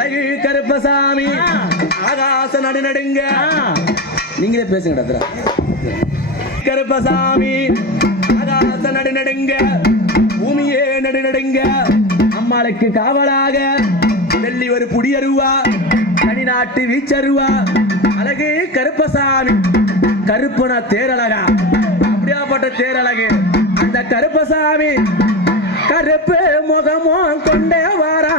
அழகு கருப்பசாமி ஆகாச நடுநடுங்க நீங்களே பேசுங்க கருப்பசாமி ஆகாச நடுநடுங்க பூமியே நடுநடுங்க அம்மாளுக்கு காவலாக வெள்ளி ஒரு புடியருவா தனிநாட்டு வீச்சருவா அழகு கருப்பசாமி கருப்பனா தேரழகா அப்படியாப்பட்ட தேரழகு அந்த கருப்பசாமி கருப்பு முகமும் கொண்டே வாரா